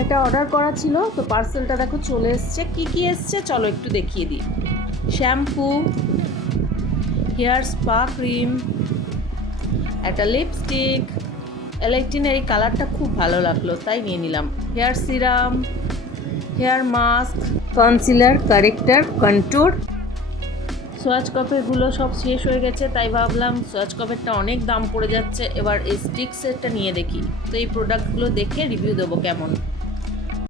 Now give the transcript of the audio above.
একটা অর্ডার করা ছিল, তো পার্সেলটা দেখো চলে এসছে। কি এসছে চলো একটু দেখিয়ে দিই। শ্যাম্পু, হেয়ার স্পা ক্রিম, একটা লিপস্টিক। এলেকটিনের এই কালারটা খুব ভালো লাগলো তাই নিয়ে নিলাম। Hair serum, hair mask, concealer, corrector, contour. Swatch কফেরগুলো সব শেষ হয়ে গেছে, তাই ভাবলাম সোয়াচ কফেরটা অনেক দাম পড়ে যাচ্ছে, এবার এই স্টিক সেটটা নিয়ে দেখি। তো এই প্রোডাক্টগুলো দেখে রিভিউ দেবো কেমন।